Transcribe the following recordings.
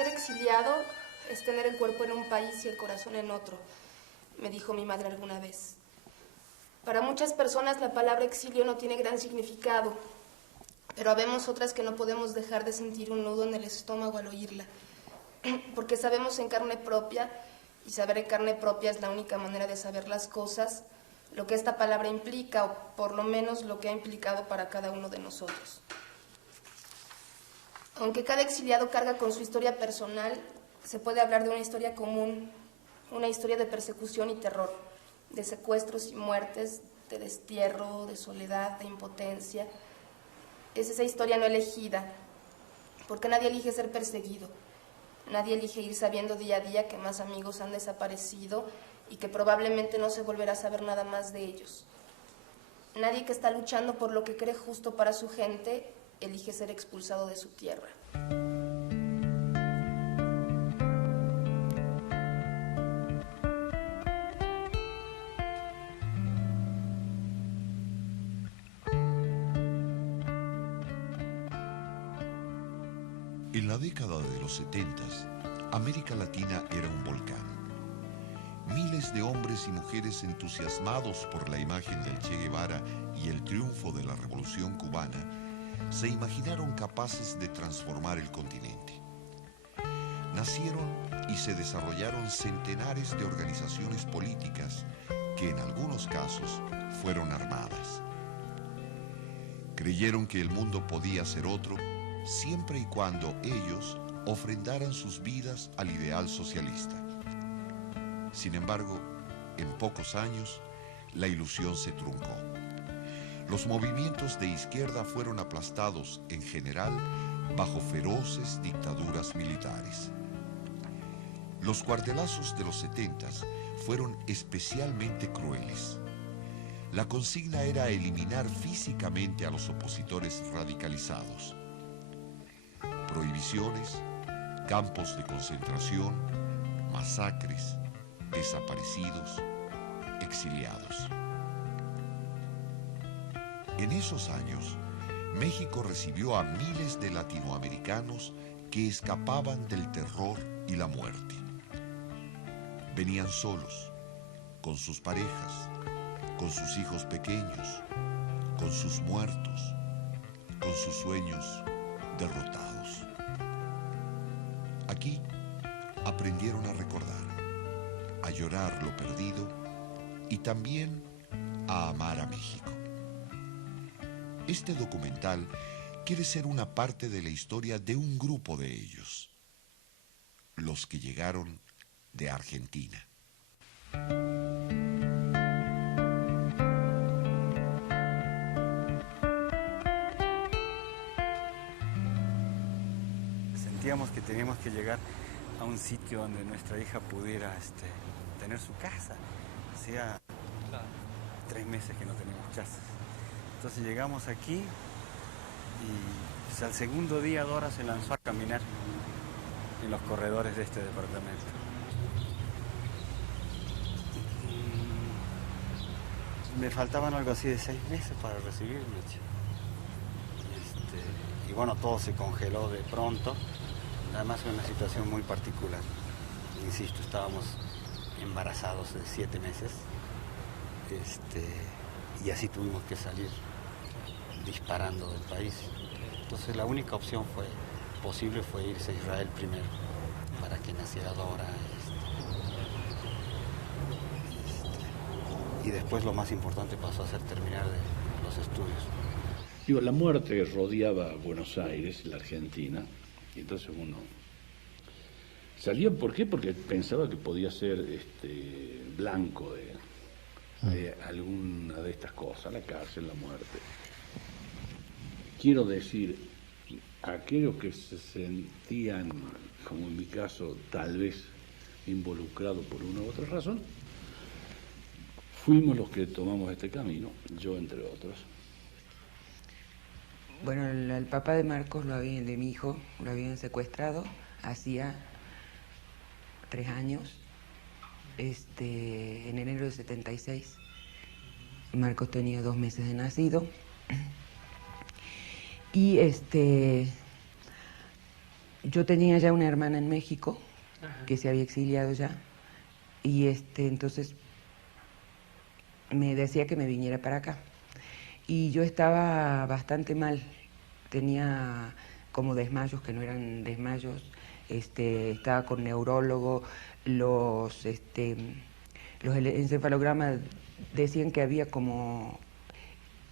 Ser exiliado es tener el cuerpo en un país y el corazón en otro, me dijo mi madre alguna vez. Para muchas personas la palabra exilio no tiene gran significado, pero habemos otras que no podemos dejar de sentir un nudo en el estómago al oírla, porque sabemos en carne propia, y saber en carne propia es la única manera de saber las cosas, lo que esta palabra implica, o por lo menos lo que ha implicado para cada uno de nosotros. Aunque cada exiliado carga con su historia personal, se puede hablar de una historia común, una historia de persecución y terror, de secuestros y muertes, de destierro, de soledad, de impotencia. Es esa historia no elegida, porque nadie elige ser perseguido. Nadie elige ir sabiendo día a día que más amigos han desaparecido y que probablemente no se volverá a saber nada más de ellos. Nadie que está luchando por lo que cree justo para su gente elige ser expulsado de su tierra. En la década de los 70, América Latina era un volcán. Miles de hombres y mujeres entusiasmados por la imagen del Che Guevara y el triunfo de la Revolución Cubana se imaginaron capaces de transformar el continente. Nacieron y se desarrollaron centenares de organizaciones políticas que en algunos casos fueron armadas. Creyeron que el mundo podía ser otro siempre y cuando ellos ofrendaran sus vidas al ideal socialista. Sin embargo, en pocos años, la ilusión se truncó. Los movimientos de izquierda fueron aplastados, en general, bajo feroces dictaduras militares. Los cuartelazos de los 70 fueron especialmente crueles. La consigna era eliminar físicamente a los opositores radicalizados. Prohibiciones, campos de concentración, masacres, desaparecidos, exiliados. En esos años, México recibió a miles de latinoamericanos que escapaban del terror y la muerte. Venían solos, con sus parejas, con sus hijos pequeños, con sus muertos, con sus sueños derrotados. Aquí aprendieron a recordar, a llorar lo perdido y también a amar a México. Este documental quiere ser una parte de la historia de un grupo de ellos, los que llegaron de Argentina. Sentíamos que teníamos que llegar a un sitio donde nuestra hija pudiera tener su casa. Hacía 3 meses que no teníamos casa. Entonces llegamos aquí y pues, al segundo día Dora se lanzó a caminar en los corredores de este departamento. Me faltaban algo así de 6 meses para recibirme. Y bueno, todo se congeló de pronto. Además fue una situación muy particular. Insisto, estábamos embarazados de 7 meses. Y así tuvimos que salir disparando del país. Entonces la única opción posible fue irse a Israel primero, para que naciera Dora. Y después lo más importante pasó a ser terminar los estudios. Digo, la muerte rodeaba Buenos Aires, la Argentina, y entonces uno salía, ¿por qué? Porque pensaba que podía ser blanco de alguna de estas cosas, la cárcel, la muerte. Quiero decir, aquellos que se sentían, como en mi caso, tal vez involucrados por una u otra razón, fuimos los que tomamos este camino, yo entre otros. Bueno, el papá de Marcos, de mi hijo, lo habían secuestrado hacía 3 años, en enero de 76. Marcos tenía 2 meses de nacido. Y yo tenía ya una hermana en México que se había exiliado ya y entonces me decía que me viniera para acá. Y yo estaba bastante mal, tenía como desmayos que no eran desmayos, estaba con neurólogo, los encefalogramas decían que había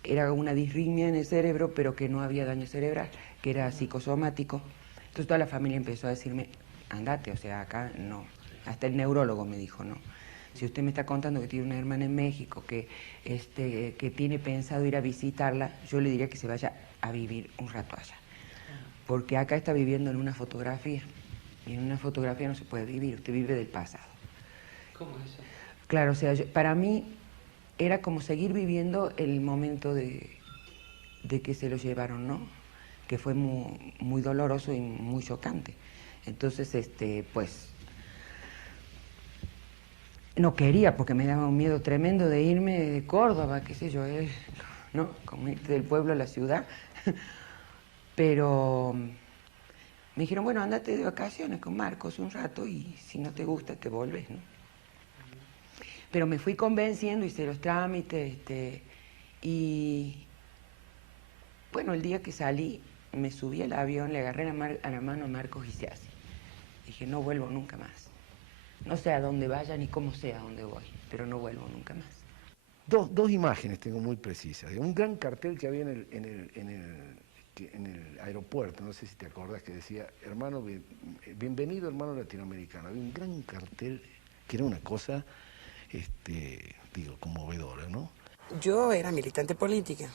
era una disritmia en el cerebro, pero que no había daño cerebral, que era psicosomático. Entonces toda la familia empezó a decirme, andate, o sea, acá no. Hasta el neurólogo me dijo, no. Si usted me está contando que tiene una hermana en México, que tiene pensado ir a visitarla, yo le diría que se vaya a vivir un rato allá. Porque acá está viviendo en una fotografía. Y en una fotografía no se puede vivir, usted vive del pasado. ¿Cómo es eso? Claro, o sea, para mí era como seguir viviendo el momento de que se lo llevaron, ¿no? Que fue muy, muy doloroso y muy chocante. Entonces, pues, no quería porque me daba un miedo tremendo de irme de Córdoba, qué sé yo, ¿no? Como irte del pueblo a la ciudad. Pero me dijeron, bueno, andate de vacaciones con Marcos un rato y si no te gusta te volves, ¿no? Pero me fui convenciendo, hice los trámites, y bueno, el día que salí, me subí al avión, le agarré a la mano a Marcos y se hace. Dije, no vuelvo nunca más. No sé a dónde vaya ni cómo sé a dónde voy, pero no vuelvo nunca más. Dos imágenes tengo muy precisas. Un gran cartel que había en el aeropuerto, no sé si te acordás, que decía, hermano, bienvenido hermano latinoamericano. Había un gran cartel que era una cosa, conmovedora, ¿no? Yo era militante política,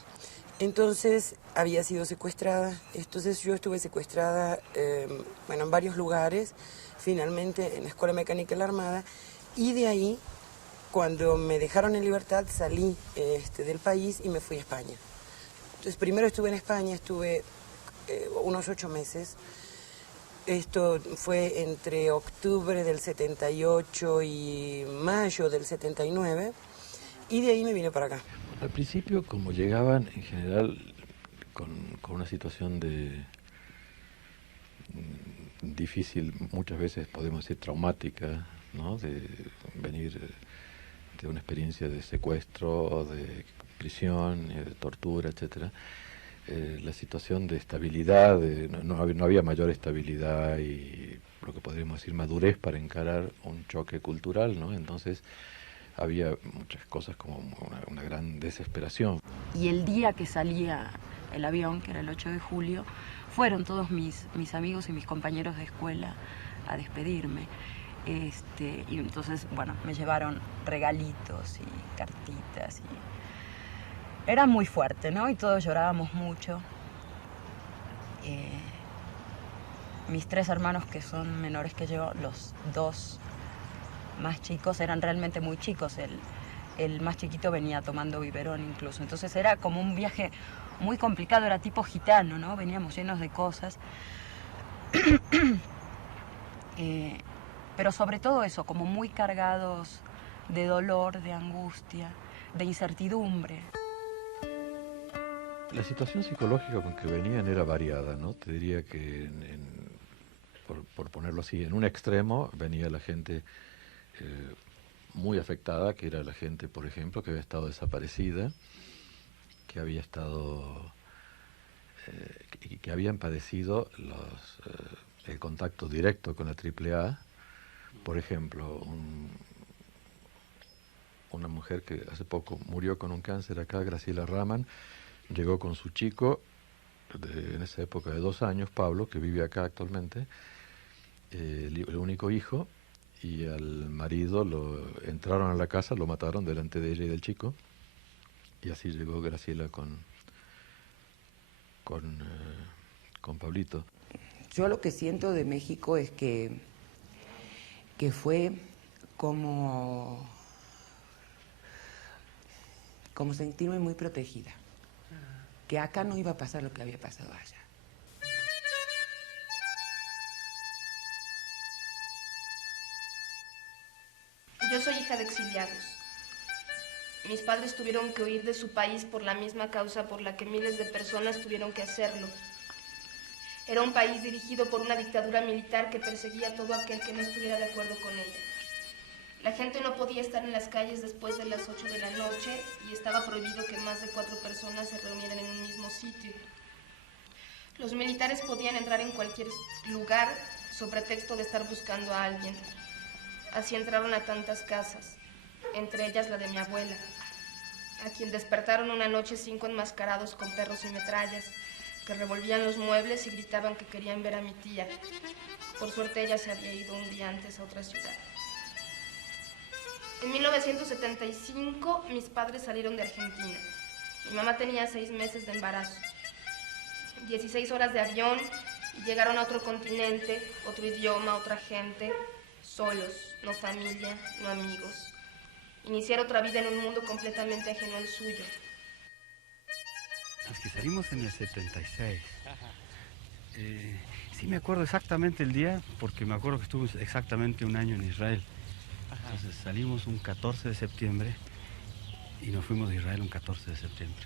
entonces había sido secuestrada, entonces yo estuve secuestrada, en varios lugares, finalmente en la Escuela Mecánica de la Armada, y de ahí, cuando me dejaron en libertad, salí del país y me fui a España. Entonces primero estuve en España, estuve unos 8 meses. Esto fue entre octubre del 78 y mayo del 79, y de ahí me vine para acá. Al principio, como llegaban en general con una situación difícil, muchas veces podemos decir traumática, ¿no? De venir de una experiencia de secuestro, de prisión, de tortura, etcétera. La situación de estabilidad, no había mayor estabilidad y lo que podríamos decir madurez para encarar un choque cultural, ¿no? Entonces había muchas cosas como una gran desesperación. Y el día que salía el avión, que era el 8 de julio, fueron todos mis amigos y mis compañeros de escuela a despedirme. Y entonces, bueno, me llevaron regalitos y cartitas y era muy fuerte, ¿no? Y todos llorábamos mucho. Mis 3 hermanos, que son menores que yo, los 2 más chicos, eran realmente muy chicos. El más chiquito venía tomando biberón incluso. Entonces era como un viaje muy complicado, era tipo gitano, ¿no? Veníamos llenos de cosas. Pero sobre todo eso, como muy cargados de dolor, de angustia, de incertidumbre. La situación psicológica con que venían era variada, ¿no? Te diría que, por ponerlo así, en un extremo venía la gente muy afectada, que era la gente, por ejemplo, que había estado desaparecida, que había estado, que habían padecido el contacto directo con la AAA. Por ejemplo, una mujer que hace poco murió con un cáncer acá, Graciela Raman, llegó con su chico, en esa época de 2 años, Pablo, que vive acá actualmente, el único hijo, y al marido entraron a la casa, lo mataron delante de ella y del chico, y así llegó Graciela con Pablito. Yo lo que siento de México es que fue como sentirme muy protegida, que acá no iba a pasar lo que había pasado allá. Yo soy hija de exiliados. Mis padres tuvieron que huir de su país por la misma causa por la que miles de personas tuvieron que hacerlo. Era un país dirigido por una dictadura militar que perseguía a todo aquel que no estuviera de acuerdo con ella. La gente no podía estar en las calles después de las 8 de la noche y estaba prohibido que más de 4 personas se reunieran en un mismo sitio. Los militares podían entrar en cualquier lugar sobre pretexto de estar buscando a alguien. Así entraron a tantas casas, entre ellas la de mi abuela, a quien despertaron una noche 5 enmascarados con perros y metrallas, que revolvían los muebles y gritaban que querían ver a mi tía. Por suerte ella se había ido un día antes a otra ciudad. En 1975 mis padres salieron de Argentina. Mi mamá tenía 6 meses de embarazo. 16 horas de avión y llegaron a otro continente, otro idioma, otra gente, solos, no familia, no amigos. Iniciar otra vida en un mundo completamente ajeno al suyo. Los que salimos en el 76. Sí me acuerdo exactamente el día, porque me acuerdo que estuve exactamente un año en Israel. Entonces salimos un 14 de septiembre y nos fuimos de Israel un 14 de septiembre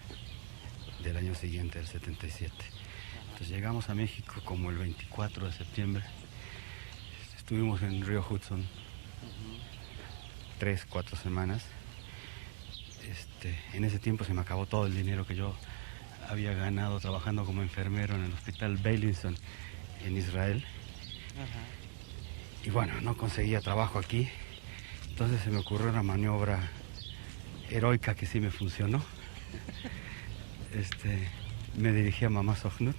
del año siguiente, del 77. Entonces llegamos a México como el 24 de septiembre. Estuvimos en Río Hudson 3-4 semanas. En ese tiempo se me acabó todo el dinero que yo había ganado trabajando como enfermero en el hospital Beilinson en Israel. Y bueno, no conseguía trabajo aquí. Entonces se me ocurrió una maniobra heroica que sí me funcionó. Me dirigí a Mamá Sochnut.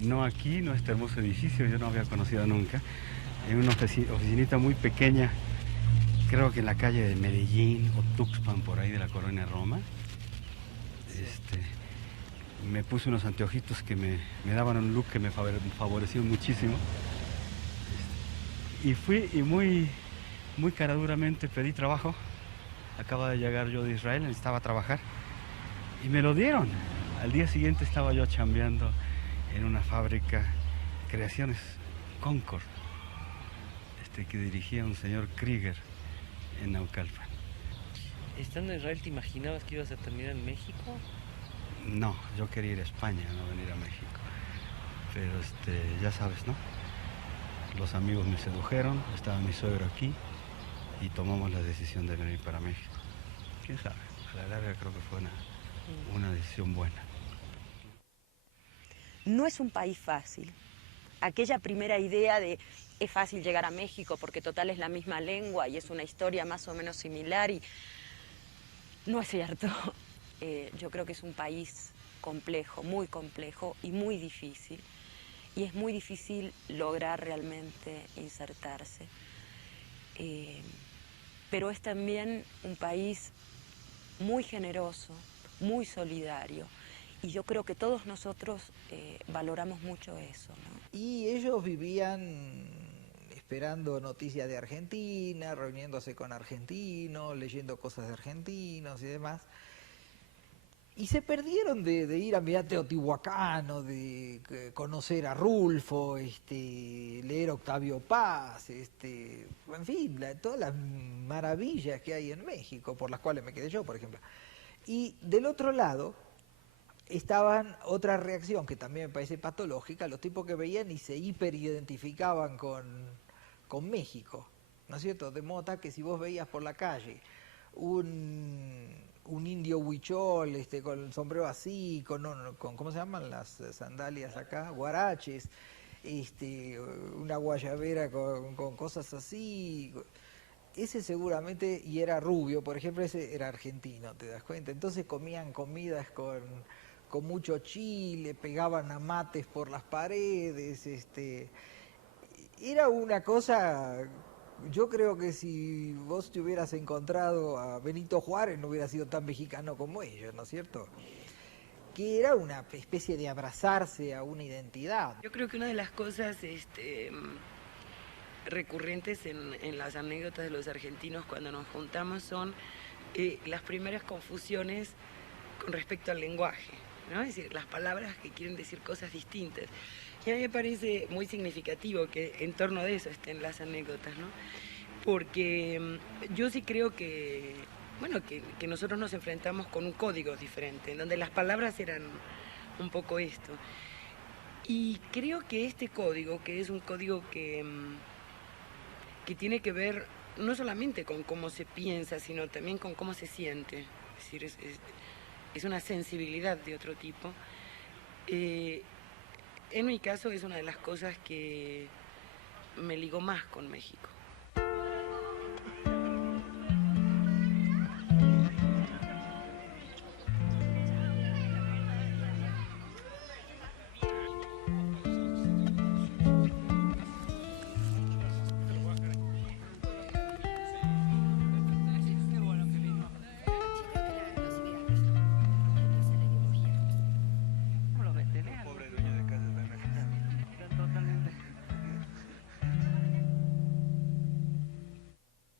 No aquí, no este hermoso edificio, yo no había conocido nunca. En una oficinita muy pequeña, creo que en la calle de Medellín o Tuxpan, por ahí de la colonia Roma. Me puse unos anteojitos que me daban un look que me favoreció muchísimo. Y fui y muy caraduramente pedí trabajo. Acaba de llegar yo de Israel, necesitaba trabajar. Y me lo dieron. Al día siguiente estaba yo chambeando en una fábrica, Creaciones Concord, que dirigía un señor Krieger en Naucalpan. Estando en Israel, ¿te imaginabas que ibas a terminar en México? No, yo quería ir a España, no venir a México. Pero ya sabes, ¿no? Los amigos me sedujeron, estaba mi suegro aquí y tomamos la decisión de venir para México. ¿Quién sabe? A la larga creo que fue una decisión buena. No es un país fácil. Aquella primera idea de es fácil llegar a México porque total es la misma lengua y es una historia más o menos similar y no es cierto. Yo creo que es un país complejo y muy difícil. Y es muy difícil lograr realmente insertarse. Pero es también un país muy generoso, muy solidario. Y yo creo que todos nosotros valoramos mucho eso, ¿no? Y ellos vivían esperando noticias de Argentina, reuniéndose con argentinos, leyendo cosas de argentinos y demás. Y se perdieron de ir a mirar Teotihuacán, o de conocer a Rulfo, leer Octavio Paz, en fin, todas las maravillas que hay en México, por las cuales me quedé yo, por ejemplo. Y del otro lado estaban otra reacción que también me parece patológica, los tipos que veían y se hiperidentificaban con México, ¿no es cierto? De modo que si vos veías por la calle un indio huichol con el sombrero así, con ¿cómo se llaman las sandalias acá? Guaraches, una guayabera con cosas así. Ese seguramente, y era rubio, por ejemplo, ese era argentino, ¿te das cuenta? Entonces comían comidas con mucho chile, pegaban a mates por las paredes, era una cosa. Yo creo que si vos te hubieras encontrado a Benito Juárez no hubiera sido tan mexicano como ellos, ¿no es cierto? Que era una especie de abrazarse a una identidad. Yo creo que una de las cosas recurrentes en las anécdotas de los argentinos cuando nos juntamos son las primeras confusiones con respecto al lenguaje, ¿no? Es decir, las palabras que quieren decir cosas distintas. Y a mí me parece muy significativo que en torno de eso estén las anécdotas, ¿no? Porque yo sí creo que, bueno, que nosotros nos enfrentamos con un código diferente, en donde las palabras eran un poco esto. Y creo que este código, que es un código que tiene que ver no solamente con cómo se piensa, sino también con cómo se siente, es decir, es una sensibilidad de otro tipo. En mi caso es una de las cosas que me ligó más con México.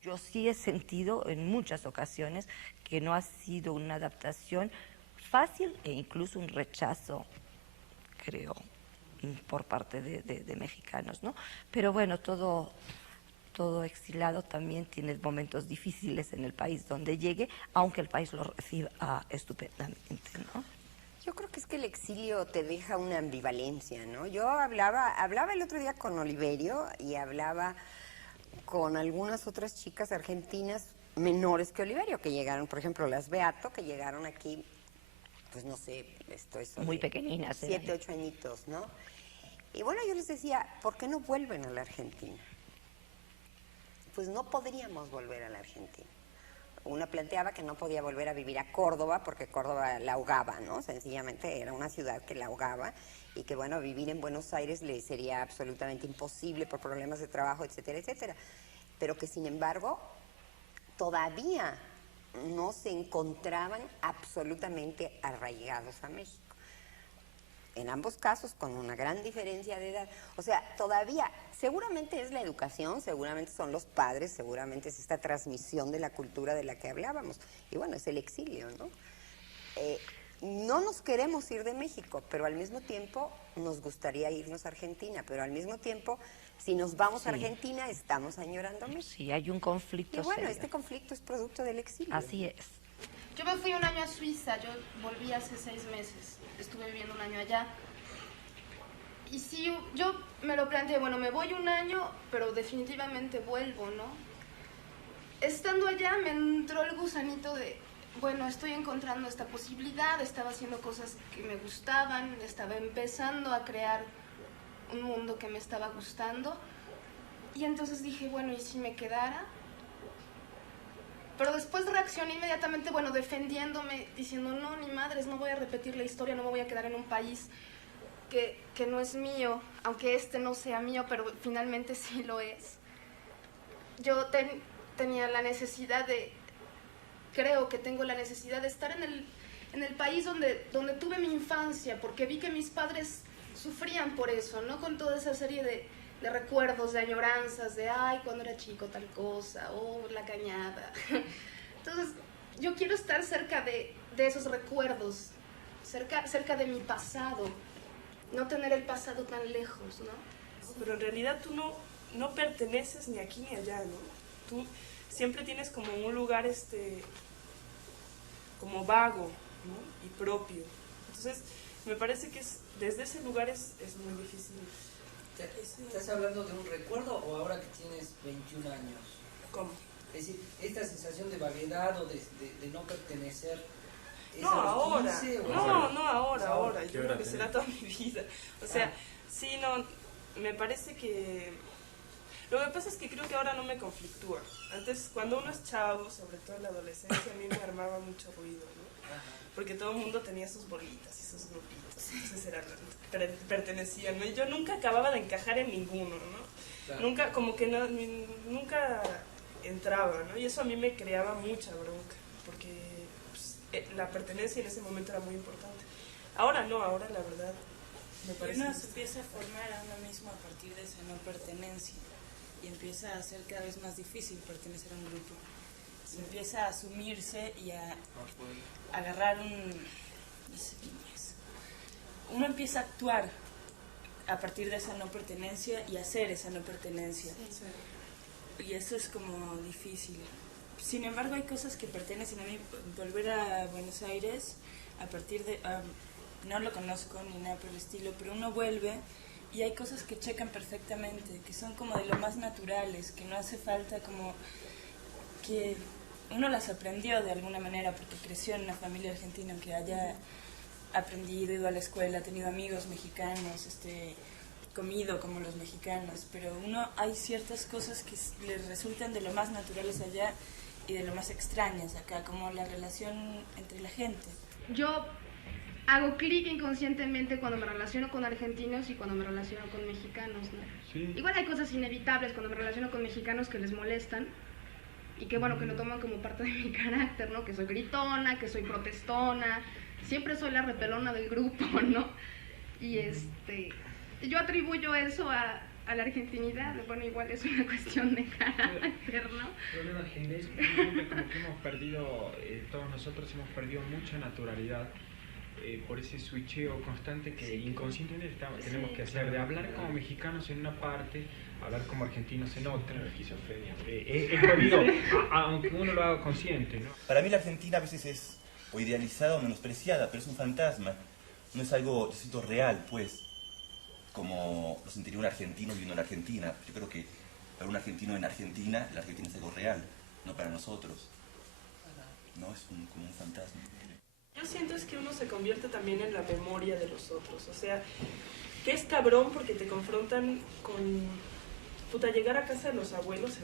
Yo sí he sentido en muchas ocasiones que no ha sido una adaptación fácil e incluso un rechazo, creo, por parte de mexicanos, ¿no? Pero bueno, todo exilado también tiene momentos difíciles en el país donde llegue, aunque el país lo reciba estupendamente, ¿no? Yo creo que es que el exilio te deja una ambivalencia, ¿no? Yo hablaba el otro día con Oliverio y hablaba con algunas otras chicas argentinas menores que Oliverio, que llegaron, por ejemplo, las Beato, que llegaron aquí, pues no sé, muy pequeñinas, 7, 8 añitos, ¿no? Y bueno, yo les decía, ¿por qué no vuelven a la Argentina? Pues no podríamos volver a la Argentina. Una planteaba que no podía volver a vivir a Córdoba porque Córdoba la ahogaba, ¿no? Sencillamente era una ciudad que la ahogaba y que, bueno, vivir en Buenos Aires le sería absolutamente imposible por problemas de trabajo, etcétera, etcétera. Pero que, sin embargo, todavía no se encontraban absolutamente arraigados a México. En ambos casos con una gran diferencia de edad. O sea, todavía, seguramente es la educación, seguramente son los padres, seguramente es esta transmisión de la cultura de la que hablábamos. Y bueno, es el exilio, ¿no? No nos queremos ir de México, pero al mismo tiempo nos gustaría irnos a Argentina, pero al mismo tiempo, si nos vamos a Argentina, estamos añorando México. Sí, hay un conflicto. Y bueno, serio. este conflicto es producto del exilio. Así es. Yo me fui un año a Suiza, yo volví hace 6 meses, estuve viviendo un año allá. Y sí, yo me lo planteé, bueno, me voy un año, pero definitivamente vuelvo, ¿no? Estando allá me entró el gusanito de, bueno, estoy encontrando esta posibilidad, estaba haciendo cosas que me gustaban, estaba empezando a crear un mundo que me estaba gustando. Y entonces dije, bueno, ¿y si me quedara? Pero después reaccioné inmediatamente, bueno, defendiéndome, diciendo, no, ni madres, no voy a repetir la historia, no me voy a quedar en un país que no es mío, aunque este no sea mío, pero finalmente sí lo es. Yo tenía la necesidad creo que tengo la necesidad de estar en el país donde tuve mi infancia, porque vi que mis padres sufrían por eso, ¿no? Con toda esa serie de recuerdos, de añoranzas, de ay, cuando era chico tal cosa, oh, la cañada. Entonces, yo quiero estar cerca de esos recuerdos, cerca de mi pasado, no tener el pasado tan lejos, ¿no? Pero en realidad tú no perteneces ni aquí ni allá, ¿no? Tú siempre tienes como un lugar como vago, ¿no? Y propio. Entonces, me parece que desde ese lugar es muy difícil. ¿Estás hablando de un recuerdo o ahora que tienes 21 años? ¿Cómo? Es decir, esta sensación de vaguedad o de no pertenecer. No, ahora. 15, no, ahora. Yo creo que será toda mi vida. O sea, sí, no, me parece que... Lo que pasa es que creo que ahora no me conflictúa. Antes, cuando uno es chavo, sobre todo en la adolescencia, a mí me armaba mucho ruido, ¿no? Porque todo el mundo tenía sus bolitas y sus grupitos. Entonces pertenecían, ¿no? Y yo nunca acababa de encajar en ninguno, ¿no? Claro. Nunca, como que nunca entraba, ¿no? Y eso a mí me creaba mucha bronca, porque pues, la pertenencia en ese momento era muy importante. Ahora no, ahora la verdad me parece... Uno se empieza a formar a uno mismo a partir de esa no pertenencia y empieza a ser cada vez más difícil pertenecer a un grupo. Se empieza a asumirse y a agarrar uno empieza a actuar a partir de esa no pertenencia y hacer esa no pertenencia. Sí. Y eso es como difícil. Sin embargo, hay cosas que pertenecen a mí. Volver a Buenos Aires a partir de... no lo conozco ni nada por el estilo, pero uno vuelve y hay cosas que checan perfectamente, que son como de lo más naturales, que no hace falta como que uno las aprendió de alguna manera porque creció en una familia argentina, que haya aprendido, ido a la escuela, tenido amigos mexicanos, comido como los mexicanos, pero hay ciertas cosas que les resultan de lo más naturales allá y de lo más extrañas acá, como la relación entre la gente. Yo hago clic inconscientemente cuando me relaciono con argentinos y cuando me relaciono con mexicanos, ¿no? Sí. Igual hay cosas inevitables cuando me relaciono con mexicanos que les molestan y que bueno, que lo toman como parte de mi carácter, ¿no? Que soy gritona, que soy protestona, siempre soy la repelona del grupo, ¿no? Y yo atribuyo eso a la argentinidad, bueno, igual es una cuestión de carácter, ¿no? El problema es que como que hemos perdido, todos nosotros hemos perdido mucha naturalidad por ese switcheo constante que inconscientemente tenemos que hacer, de hablar como mexicanos en una parte, hablar como argentinos en otra. Esquizofrenia. Es jodido, aunque uno lo haga consciente, ¿no? Para mí la Argentina a veces es o idealizada o menospreciada, pero es un fantasma, no es algo, yo siento, real, pues, como lo sentiría un argentino viviendo en Argentina. Yo creo que para un argentino en Argentina, la Argentina es algo real, no para nosotros. No, es como un fantasma. Yo siento es que uno se convierte también en la memoria de los otros, o sea, que es cabrón porque te confrontan con... Puta, llegar a casa de los abuelos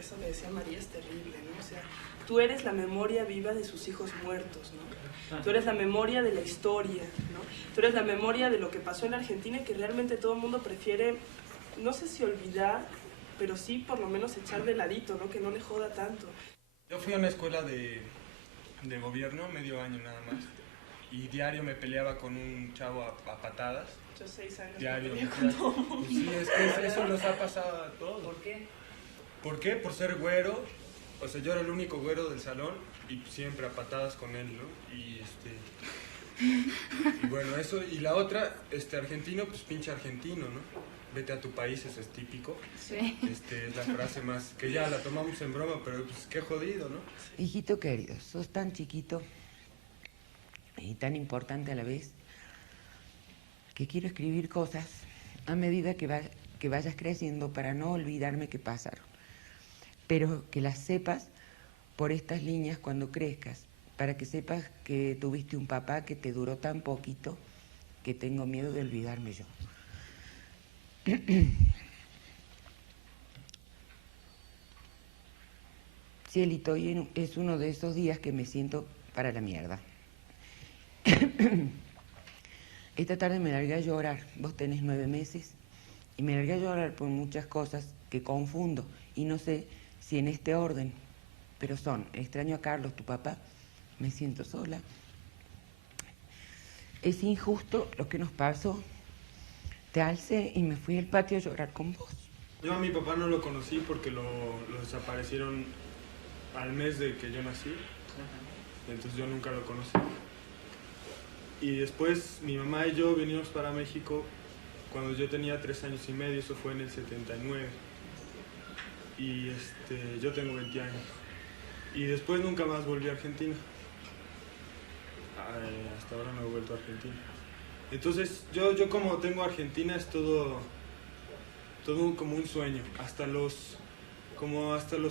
eso que decía María, es terrible, ¿no? O sea, tú eres la memoria viva de sus hijos muertos, ¿no? Tú eres la memoria de la historia, ¿no? Tú eres la memoria de lo que pasó en Argentina y que realmente todo el mundo prefiere, no sé si olvidar, pero sí por lo menos echar de ladito, ¿no? Que no le joda tanto. Yo fui a una escuela de gobierno, medio año nada más, y diario me peleaba con un chavo a patadas. Yo 6 años diario, me peleé con todo el mundo. Sí, es que eso nos ha pasado a todos. ¿Por qué? ¿Por qué? Por ser güero. O sea, yo era el único güero del salón y siempre a patadas con él, ¿no? Y bueno, eso. Y la otra, argentino, pues pinche argentino, ¿no? Vete a tu país, eso es típico. Sí. Es la frase más, que ya la tomamos en broma, pero pues qué jodido, ¿no? Hijito querido, sos tan chiquito y tan importante a la vez que quiero escribir cosas a medida que vayas creciendo para no olvidarme que pasaron, pero que las sepas por estas líneas cuando crezcas, para que sepas que tuviste un papá que te duró tan poquito que tengo miedo de olvidarme yo. Cielito, hoy es uno de esos días que me siento para la mierda. Esta tarde me largué a llorar, vos tenés 9 meses, y me largué a llorar por muchas cosas que confundo, y no sé si en este orden, pero son, extraño a Carlos, tu papá, me siento sola. Es injusto lo que nos pasó. Te alcé y me fui al patio a llorar con vos. Yo a mi papá no lo conocí porque lo desaparecieron al mes de que yo nací, entonces yo nunca lo conocí. Y después mi mamá y yo vinimos para México cuando yo tenía 3 años y medio, eso fue en el 79. Y yo tengo 20 años. Y después nunca más volví a Argentina. Hasta ahora no he vuelto a Argentina. Entonces yo como tengo Argentina es todo como un sueño. Hasta los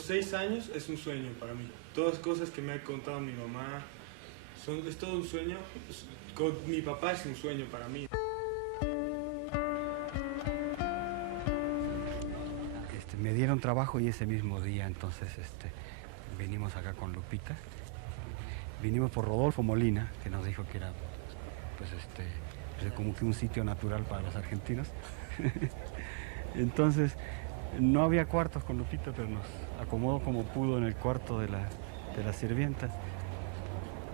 6 años es un sueño para mí. Todas cosas que me ha contado mi mamá, es todo un sueño. Con mi papá es un sueño para mí. Me dieron trabajo y ese mismo día entonces vinimos acá con Lupita. Vinimos por Rodolfo Molina, que nos dijo que era pues como que un sitio natural para los argentinos. Entonces no había cuartos con Lupita, pero nos acomodó como pudo en el cuarto de las sirvientas.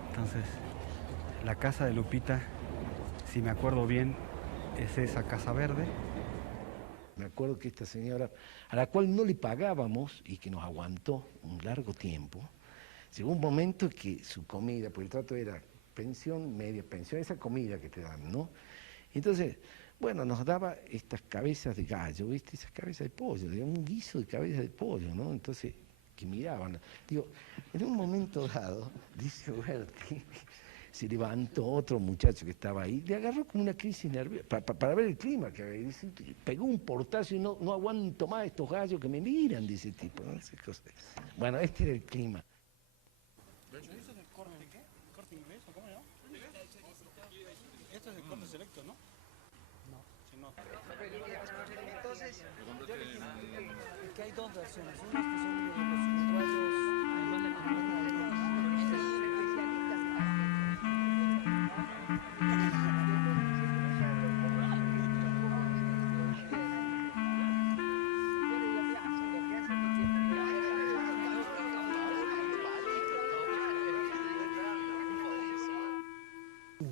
Entonces la casa de Lupita, si me acuerdo bien, es esa casa verde. Me acuerdo que esta señora, a la cual no le pagábamos y que nos aguantó un largo tiempo, llegó un momento que su comida, porque el trato era pensión, media pensión, esa comida que te dan, ¿no? Entonces, bueno, nos daba estas cabezas de gallo, ¿viste? Esas cabezas de pollo, digamos, un guiso de cabeza de pollo, ¿no? Entonces, que miraban. Digo, en un momento dado, dice Huberti, se levantó otro muchacho que estaba ahí, le agarró como una crisis nerviosa, para ver el clima que había, dice, pegó un portazo y no aguanto más estos gallos que me miran, dice el tipo, ¿no? Bueno, este era el clima. ¿Esto es el corte qué? ¿Corte inglés o cómo se llama? Esto es el corte selecto, ¿no? No. Si no. Entonces, yo les digo que hay dos versiones, unas que son de los uruguayos.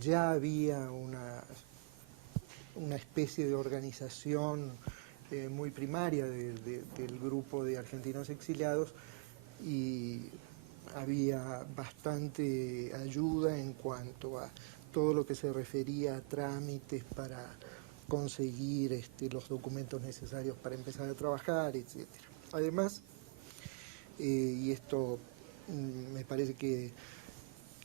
Ya había una especie de organización muy primaria del grupo de argentinos exiliados y había bastante ayuda en cuanto a todo lo que se refería a trámites para conseguir los documentos necesarios para empezar a trabajar, etc. Además, y esto me parece que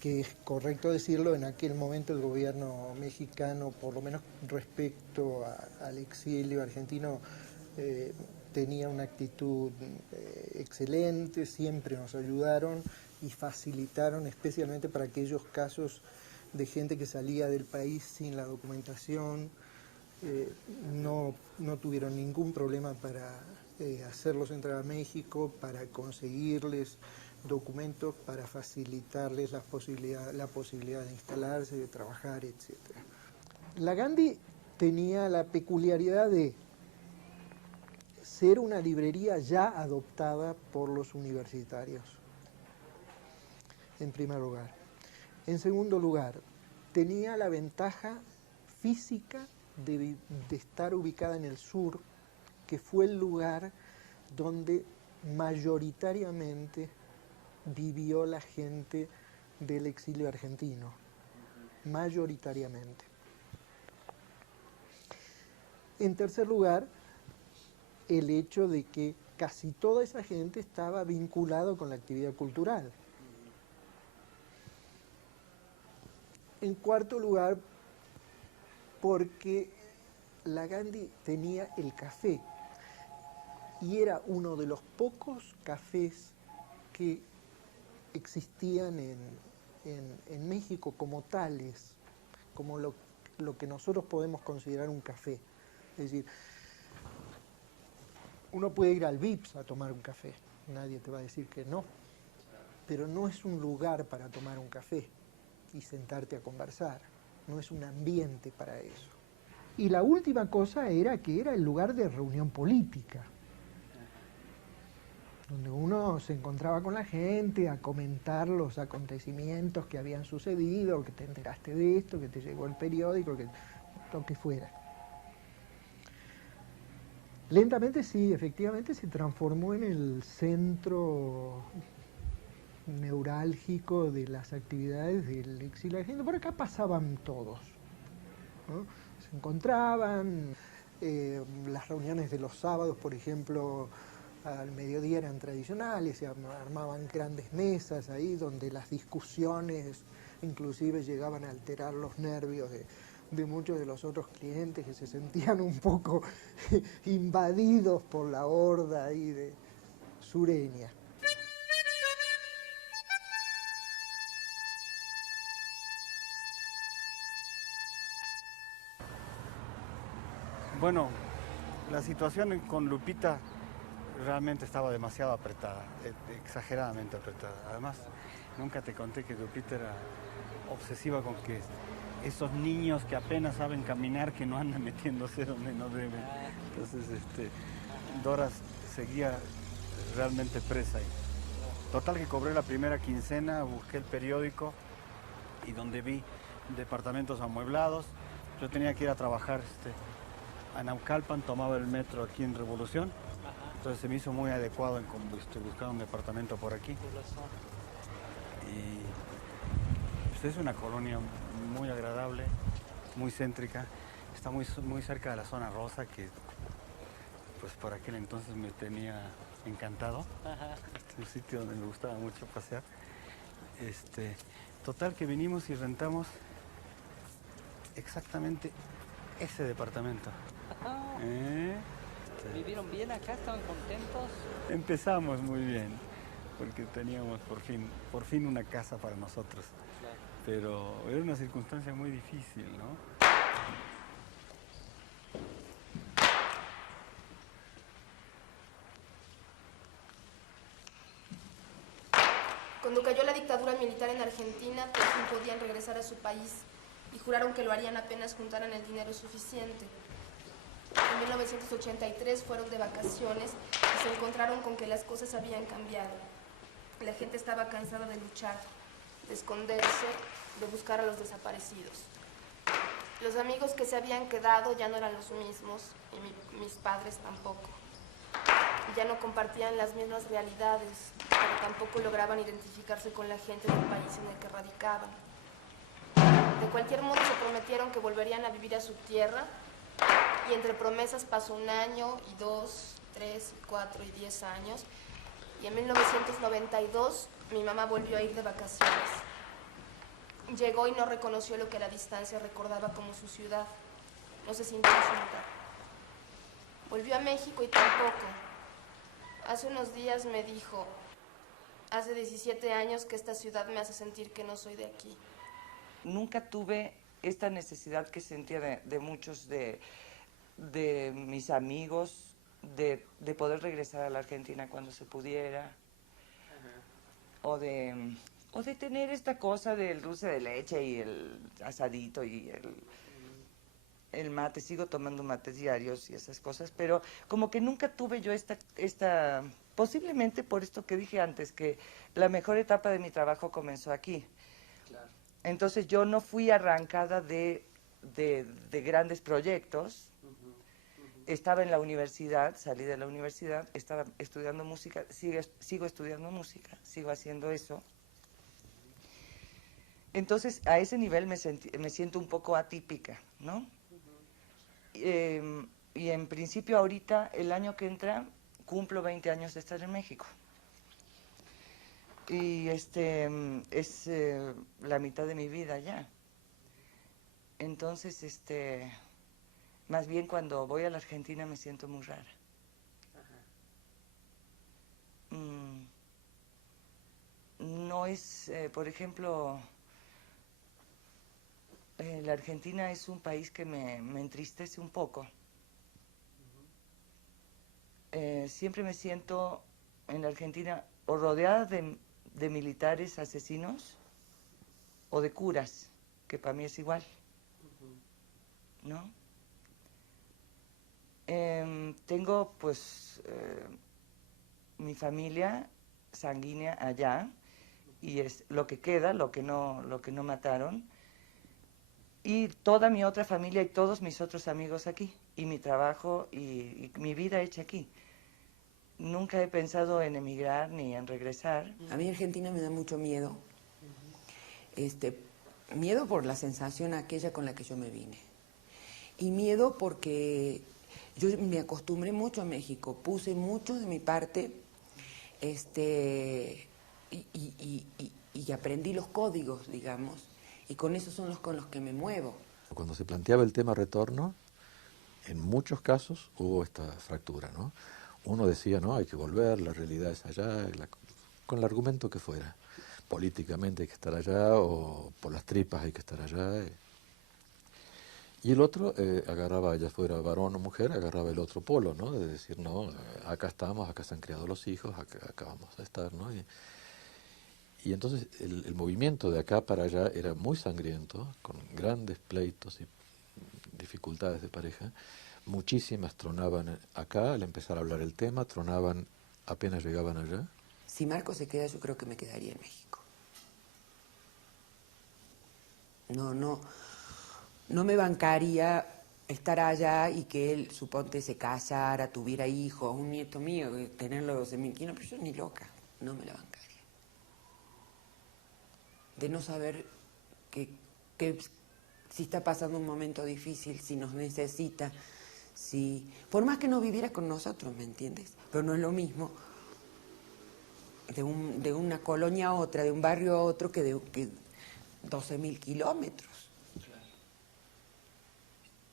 es correcto decirlo, en aquel momento el gobierno mexicano, por lo menos respecto al exilio argentino, tenía una actitud excelente, siempre nos ayudaron y facilitaron, especialmente para aquellos casos de gente que salía del país sin la documentación, no tuvieron ningún problema para hacerlos entrar a México, para conseguirles documentos, para facilitarles la posibilidad de instalarse, de trabajar, etc. La Gandhi tenía la peculiaridad de ser una librería ya adoptada por los universitarios, en primer lugar. En segundo lugar, tenía la ventaja física de estar ubicada en el sur, que fue el lugar donde mayoritariamente vivió la gente del exilio argentino, mayoritariamente. En tercer lugar, el hecho de que casi toda esa gente estaba vinculado con la actividad cultural. En cuarto lugar, porque la Gandhi tenía el café y era uno de los pocos cafés que existían en México como tales, como lo que nosotros podemos considerar un café. Es decir, uno puede ir al Vips a tomar un café, nadie te va a decir que no, pero no es un lugar para tomar un café y sentarte a conversar, no es un ambiente para eso. Y la última cosa era que era el lugar de reunión política, donde uno se encontraba con la gente a comentar los acontecimientos que habían sucedido, que te enteraste de esto, que te llegó el periódico, que lo que fuera. Lentamente sí, efectivamente se transformó en el centro neurálgico de las actividades del exilio argentino. Por acá pasaban todos, ¿no? Se encontraban, las reuniones de los sábados, por ejemplo, al mediodía eran tradicionales, se armaban grandes mesas ahí donde las discusiones inclusive llegaban a alterar los nervios de muchos de los otros clientes que se sentían un poco invadidos por la horda ahí de sureña. Bueno, la situación con Lupita realmente estaba demasiado apretada, exageradamente apretada. Además, nunca te conté que Lupita era obsesiva con que esos niños que apenas saben caminar, que no andan metiéndose donde no deben. Entonces, Dora seguía realmente presa ahí. Total que cobré la primera quincena, busqué el periódico y donde vi departamentos amueblados. Yo tenía que ir a trabajar a Naucalpan, tomaba el metro aquí en Revolución. Entonces se me hizo muy adecuado en buscar un departamento por aquí. Y pues, es una colonia muy agradable, muy céntrica. Está muy cerca de la zona rosa, que pues por aquel entonces me tenía encantado. Un sitio donde me gustaba mucho pasear. Total que vinimos y rentamos exactamente ese departamento. ¿Vivieron bien acá? ¿Estaban contentos? Empezamos muy bien, porque teníamos por fin una casa para nosotros. Claro. Pero era una circunstancia muy difícil, ¿no? Cuando cayó la dictadura militar en Argentina, por fin podían regresar a su país y juraron que lo harían apenas juntaran el dinero suficiente. En 1983 fueron de vacaciones y se encontraron con que las cosas habían cambiado. La gente estaba cansada de luchar, de esconderse, de buscar a los desaparecidos. Los amigos que se habían quedado ya no eran los mismos y mis padres tampoco. Ya no compartían las mismas realidades, pero tampoco lograban identificarse con la gente del país en el que radicaban. De cualquier modo se prometieron que volverían a vivir a su tierra, y entre promesas pasó 1 año, y 2, 3, 4 y 10 años, y en 1992 mi mamá volvió a ir de vacaciones. Llegó y no reconoció lo que a la distancia recordaba como su ciudad. No se sintió junta. Volvió a México y tampoco. Hace unos días me dijo, hace 17 años que esta ciudad me hace sentir que no soy de aquí. Nunca tuve esta necesidad que sentía de muchos de mis amigos de poder regresar a la Argentina cuando se pudiera. O de tener esta cosa del dulce de leche y el asadito y el mate. Sigo tomando mates diarios y esas cosas, pero como que nunca tuve yo esta posiblemente por esto que dije antes, que la mejor etapa de mi trabajo comenzó aquí. Claro. Entonces yo no fui arrancada de grandes proyectos. Estaba en la universidad, salí de la universidad, estaba estudiando música, sigo estudiando música, sigo haciendo eso. Entonces, a ese nivel me siento un poco atípica, ¿no? Y en principio ahorita, el año que entra, cumplo 20 años de estar en México. Y es la mitad de mi vida ya. Entonces, más bien cuando voy a la Argentina me siento muy rara. No es, por ejemplo, la Argentina es un país que me entristece un poco. Siempre me siento en la Argentina o rodeada de militares asesinos o de curas, que para mí es igual, ¿no? Tengo pues mi familia sanguínea allá y es lo que queda, lo que no mataron, y toda mi otra familia y todos mis otros amigos aquí, y mi trabajo y mi vida hecha aquí. Nunca he pensado en emigrar ni en regresar. A mí Argentina me da mucho miedo. Miedo por la sensación aquella con la que yo me vine. Y miedo porque yo me acostumbré mucho a México, puse mucho de mi parte, y aprendí los códigos, digamos, y con esos son los con los que me muevo. Cuando se planteaba el tema retorno, en muchos casos hubo esta fractura, ¿no? Uno decía, no, hay que volver, la realidad es allá, con el argumento que fuera. Políticamente hay que estar allá, o por las tripas hay que estar allá. Y el otro agarraba, ya fuera varón o mujer, agarraba el otro polo, ¿no? De decir, no, acá estamos, acá se han criado los hijos, acá vamos a estar, ¿no? Y entonces el movimiento de acá para allá era muy sangriento, con grandes pleitos y dificultades de pareja. Muchísimas tronaban acá al empezar a hablar el tema, tronaban apenas llegaban allá. Si Marco se queda, yo creo que me quedaría en México. No me bancaría estar allá y que él, suponte, se casara, tuviera hijos, un nieto mío, tenerlo 12.000 kilos, pero yo ni loca, no me la bancaría. De no saber que si está pasando un momento difícil, si nos necesita, por más que no viviera con nosotros, ¿me entiendes? Pero no es lo mismo de una colonia a otra, de un barrio a otro, que 12.000 kilómetros.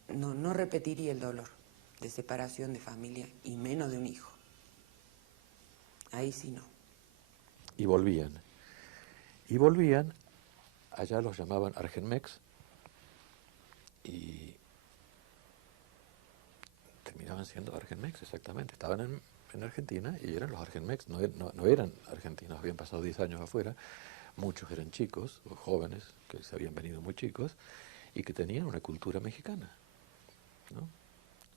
No repetiría el dolor de separación de familia y menos de un hijo. Ahí sí no. Y volvían. Y volvían, allá los llamaban Argenmex, y terminaban siendo Argenmex, exactamente. Estaban en Argentina y eran los Argenmex, no eran argentinos, habían pasado 10 años afuera, muchos eran chicos, o jóvenes, que se habían venido muy chicos, y que tenían una cultura mexicana, ¿no?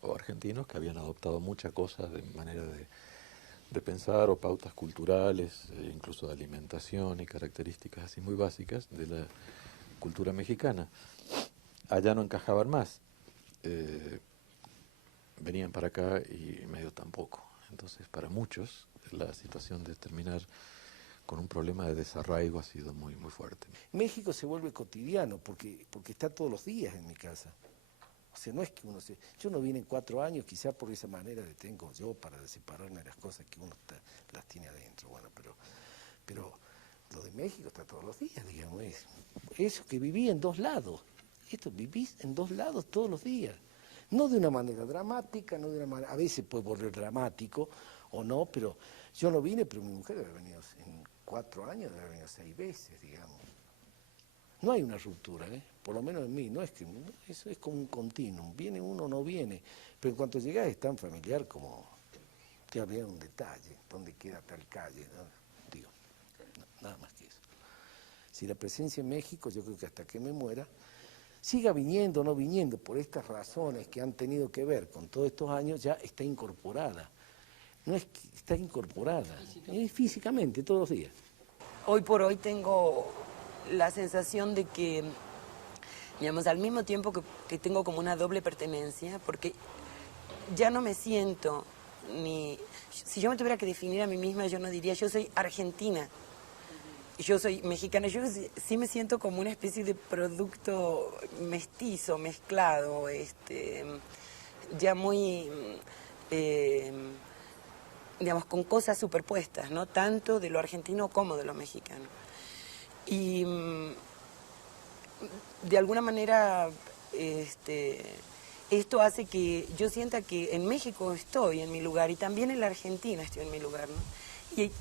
O argentinos que habían adoptado muchas cosas de manera de pensar, o pautas culturales, incluso de alimentación y características así muy básicas de la cultura mexicana. Allá no encajaban más, venían para acá y medio tampoco. Entonces, para muchos, la situación de terminar con un problema de desarraigo ha sido muy, muy fuerte. México se vuelve cotidiano porque está todos los días en mi casa. O sea, no es que yo no vine en 4 años, quizá por esa manera que tengo yo para separarme de las cosas que uno las tiene adentro. Bueno, pero lo de México está todos los días, digamos. Eso que viví en 2 lados. Esto vivís en 2 lados todos los días. No de una manera dramática, no de una manera, a veces puede volver dramático o no, pero yo no vine, pero mi mujer debe haber venido en 4 años, debe haber venido 6 veces, digamos. No hay una ruptura, por lo menos en mí, no es que eso es como un continuum, viene uno, no viene, pero en cuanto llegás es tan familiar como te habría un detalle, dónde queda tal calle, ¿no? Digo, no, nada más que eso. Si la presencia en México, yo creo que hasta que me muera, siga viniendo o no viniendo, por estas razones que han tenido que ver con todos estos años, ya está incorporada. No es que está incorporada, es físicamente, todos los días. Hoy por hoy tengo la sensación de que, digamos, al mismo tiempo que tengo como una doble pertenencia, porque ya no me siento ni... Si yo me tuviera que definir a mí misma, yo no diría yo soy argentina, yo soy mexicana, yo sí me siento como una especie de producto mestizo, mezclado, ya muy, digamos, con cosas superpuestas, ¿no? Tanto de lo argentino como de lo mexicano. Y de alguna manera esto hace que yo sienta que en México estoy en mi lugar y también en la Argentina estoy en mi lugar, ¿no?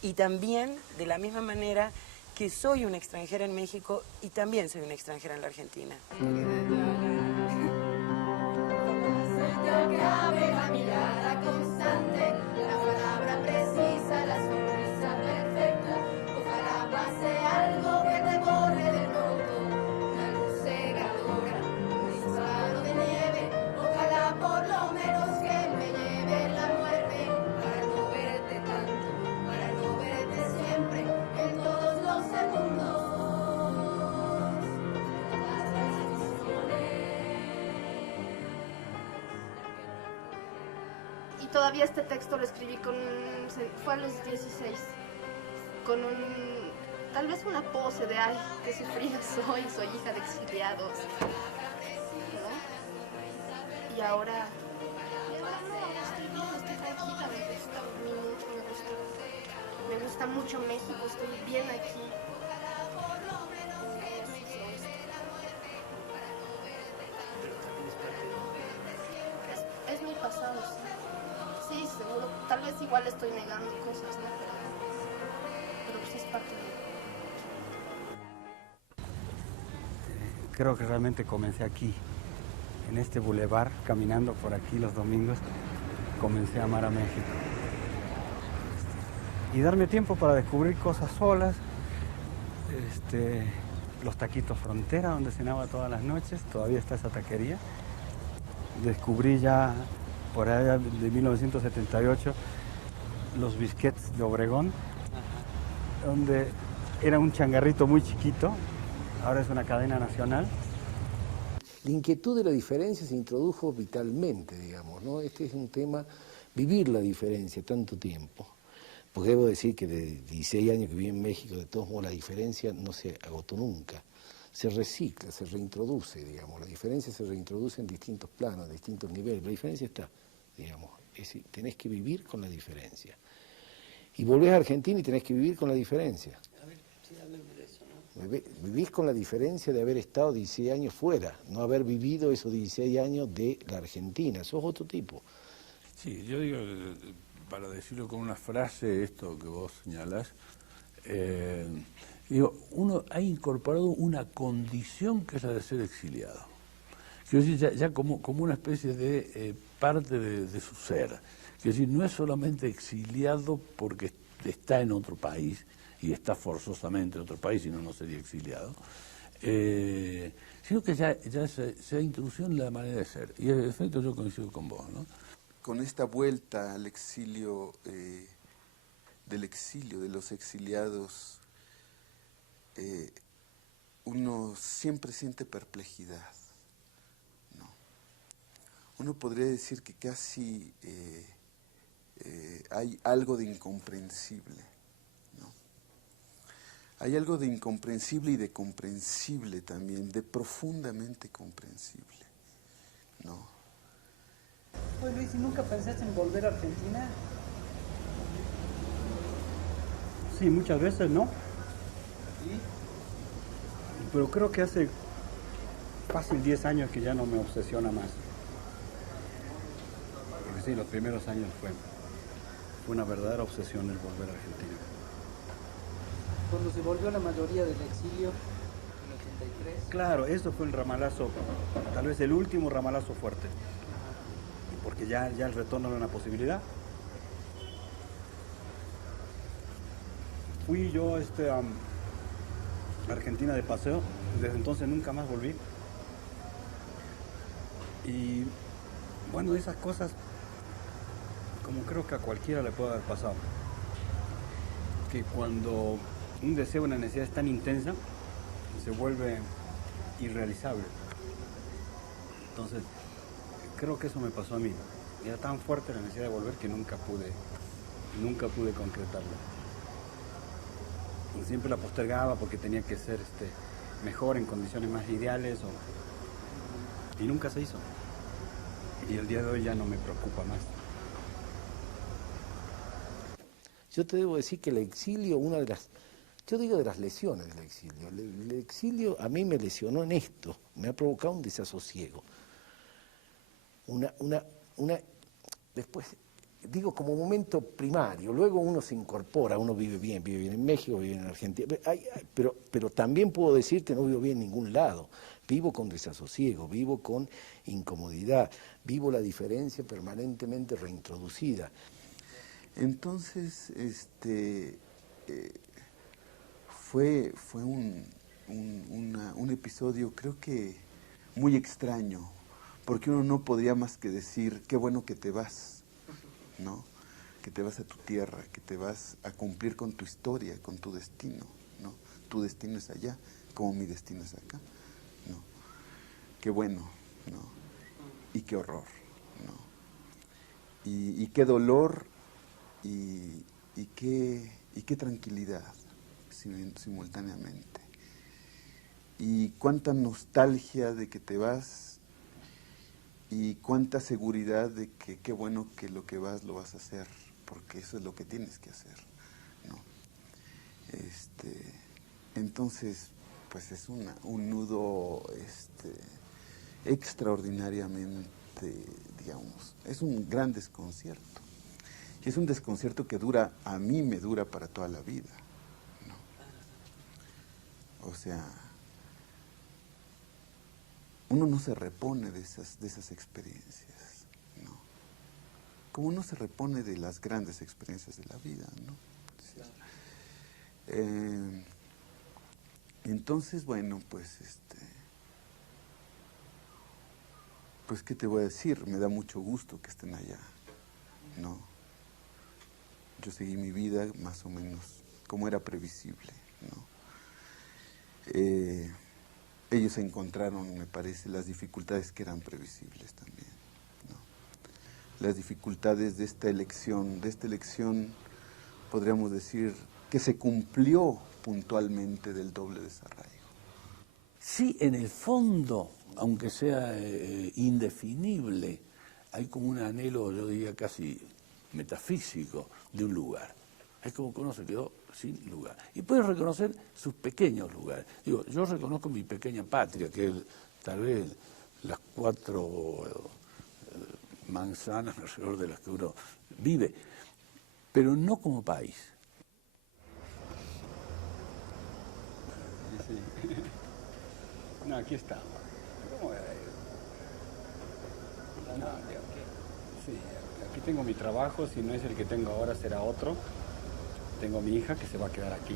Y también de la misma manera que soy una extranjera en México y también soy una extranjera en la Argentina. La mirada constante, la palabra precisa, la sonrisa perfecta. Ojalá pase algo que te borre del todo, una luz cegadora, un disparo de nieve. Ojalá por lo menos que me lleve la muerte, para no verte tanto, para no verte siempre, en todos los segundos. Y todavía este texto lo escribí fue a los 16, con tal vez una pose de, ay, qué sufrida soy hija de exiliados, ¿no? Y ahora no, estoy bien, estoy tranquila, me gusta mucho, me gusta mucho México, estoy bien aquí. Es mi pasado, sí. Sí, seguro. Tal vez igual estoy negando cosas, ¿no? Pero pues es parte de... Creo que realmente comencé aquí, en este bulevar, caminando por aquí los domingos, comencé a amar a México. Y darme tiempo para descubrir cosas solas, los taquitos Frontera, donde cenaba todas las noches, todavía está esa taquería. Descubrí ya por allá de 1978 los bisquets de Obregón, donde era un changarrito muy chiquito, ahora es una cadena nacional. La inquietud de la diferencia se introdujo vitalmente, digamos, ¿no? Este es un tema, vivir la diferencia tanto tiempo. Porque debo decir que de 16 años que viví en México, de todos modos la diferencia no se agotó nunca. Se recicla, se reintroduce, digamos. La diferencia se reintroduce en distintos planos, en distintos niveles. La diferencia está, digamos. Es decir, tenés que vivir con la diferencia. Y volvés a Argentina y tenés que vivir con la diferencia. A ver, sí, háblame de eso, Vivís con la diferencia de haber estado 16 años fuera, no haber vivido esos 16 años de la Argentina. Sos otro tipo. Sí, yo digo, para decirlo con una frase, esto que vos señalás, digo, uno ha incorporado una condición que es la de ser exiliado. Quiero decir, ya como una especie de parte de su ser. Quiero decir, no es solamente exiliado porque está en otro país, y está forzosamente en otro país, si no, no sería exiliado, sino que ya se ha introducido en la manera de ser. Y en efecto yo coincido con vos, ¿no? Con esta vuelta al exilio, del exilio, de los exiliados, uno siempre siente perplejidad, ¿no? Uno podría decir que casi hay algo de incomprensible, ¿no? Hay algo de incomprensible y de comprensible también, de profundamente comprensible, ¿no? Oye Luis, ¿y nunca pensaste en volver a Argentina? Sí, muchas veces no. ¿Sí? Pero creo que hace fácil 10 años que ya no me obsesiona más. Porque sí, los primeros años fue una verdadera obsesión el volver a Argentina. Cuando se volvió la mayoría del exilio, en el 83. Claro, eso fue el ramalazo, tal vez el último ramalazo fuerte. Porque ya el retorno era una posibilidad. Fui yo a Argentina de paseo, desde entonces nunca más volví. Y bueno, esas cosas, como creo que a cualquiera le puede haber pasado, que cuando un deseo, una necesidad es tan intensa, se vuelve irrealizable. Entonces, creo que eso me pasó a mí. Era tan fuerte la necesidad de volver que nunca pude concretarlo. Y siempre la postergaba porque tenía que ser mejor, en condiciones más ideales, y nunca se hizo. Y el día de hoy ya no me preocupa más. Yo te debo decir que el exilio, yo digo de las lesiones del exilio. El exilio a mí me lesionó en esto, me ha provocado un desasosiego. Después, digo como momento primario, luego uno se incorpora, uno vive bien en México, vive en Argentina, pero también puedo decir que no vivo bien en ningún lado, vivo con desasosiego, vivo con incomodidad, vivo la diferencia permanentemente reintroducida. Entonces, fue un episodio, creo que muy extraño, porque uno no podría más que decir, qué bueno que te vas, ¿no? Que te vas a tu tierra, que te vas a cumplir con tu historia, con tu destino, ¿no? Tu destino es allá, como mi destino es acá, ¿no? Qué bueno, ¿no? Y qué horror, ¿no? Y qué dolor y qué tranquilidad simultáneamente. Y cuánta nostalgia de que te vas, y cuánta seguridad de que qué bueno que lo que vas lo vas a hacer, porque eso es lo que tienes que hacer, ¿no? Entonces, pues es un nudo extraordinariamente, digamos, es un gran desconcierto. Y es un desconcierto que a mí me dura para toda la vida, ¿no? O sea, uno no se repone de esas experiencias, ¿no? Como uno se repone de las grandes experiencias de la vida, ¿no? Entonces, bueno, pues pues qué te voy a decir, me da mucho gusto que estén allá, ¿no? Yo seguí mi vida más o menos como era previsible, ¿no? Ellos encontraron, me parece, las dificultades que eran previsibles también, ¿no? Las dificultades de esta elección, podríamos decir, que se cumplió puntualmente del doble desarraigo. Sí, en el fondo, aunque sea indefinible, hay como un anhelo, yo diría casi metafísico, de un lugar. es como que uno se quedó sin lugar. Y puede reconocer sus pequeños lugares. Digo, yo reconozco mi pequeña patria, que es tal vez las 4 manzanas alrededor de las que uno vive, pero no como país. Sí. No, aquí está. ¿Cómo era? No, sí, aquí tengo mi trabajo, si no es el que tengo ahora será otro. Tengo mi hija que se va a quedar aquí,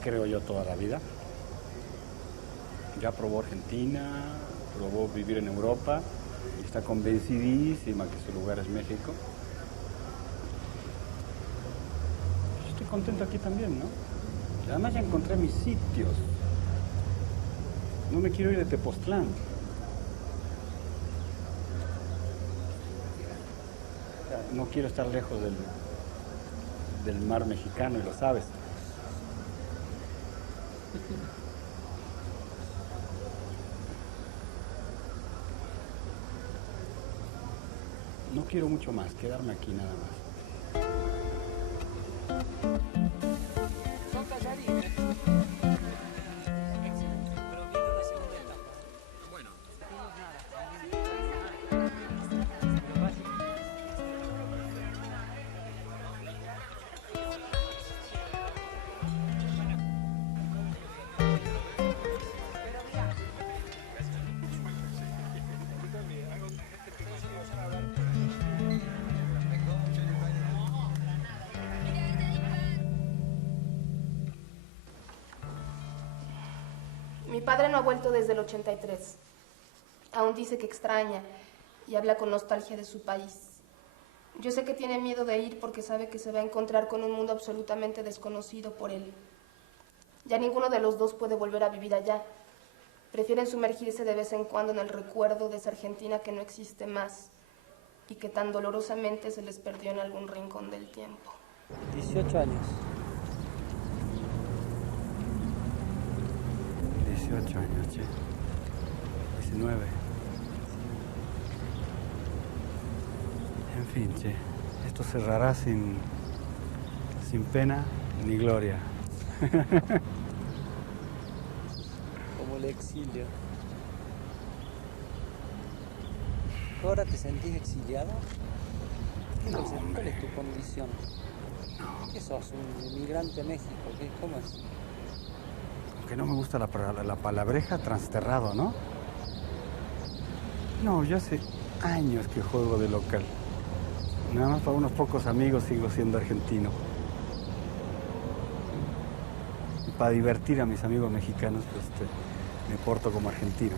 creo yo, toda la vida. Ya probó Argentina, probó vivir en Europa y está convencidísima que su lugar es México. Yo estoy contento aquí también, ¿no? Y además ya encontré mis sitios. No me quiero ir de Tepoztlán. O sea, no quiero estar lejos del mar mexicano, y lo sabes. No quiero mucho más, quedarme aquí nada más. Son tallarines. Pero viene una segunda etapa. Bueno. Mi padre no ha vuelto desde el 83. Aún dice que extraña y habla con nostalgia de su país. Yo sé que tiene miedo de ir porque sabe que se va a encontrar con un mundo absolutamente desconocido por él. Ya ninguno de los dos puede volver a vivir allá. Prefieren sumergirse de vez en cuando en el recuerdo de esa Argentina que no existe más y que tan dolorosamente se les perdió en algún rincón del tiempo. 18 años. 18 años, che. 19. En fin, che. Esto cerrará sin pena ni gloria. Como el exilio. ¿Ahora te sentís exiliado? No, ¿Cuál es tu condición? ¿Qué sos? ¿Un inmigrante a México? ¿Cómo es? Aunque no me gusta la palabreja, transterrado, ¿no? No, yo hace años que juego de local. Nada más para unos pocos amigos sigo siendo argentino. Y para divertir a mis amigos mexicanos, pues me porto como argentino.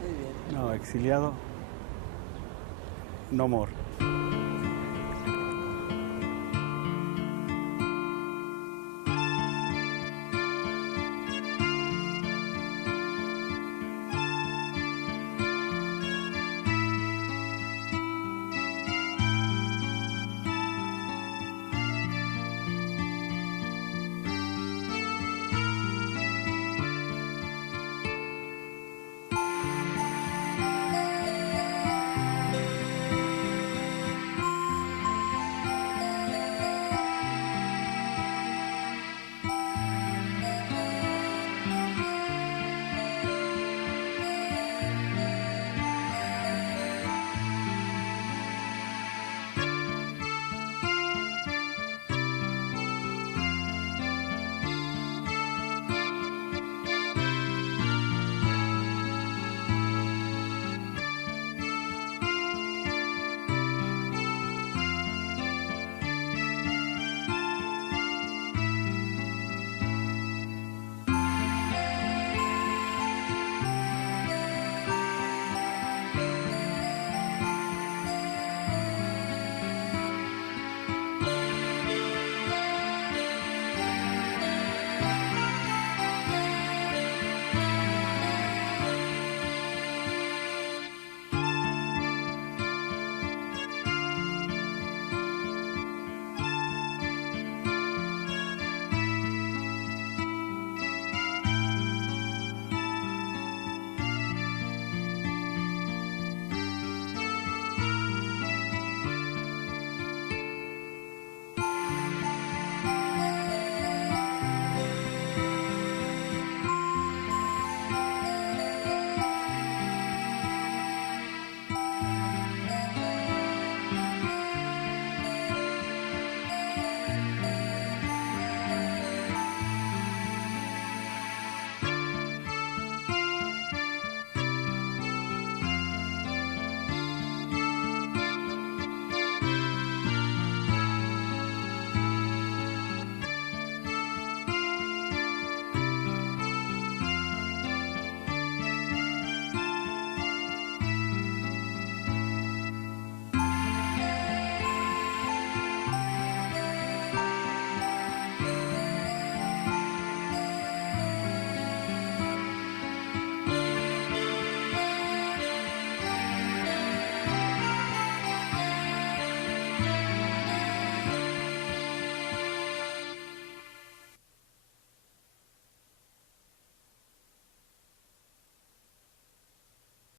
Muy bien. No, exiliado, no more.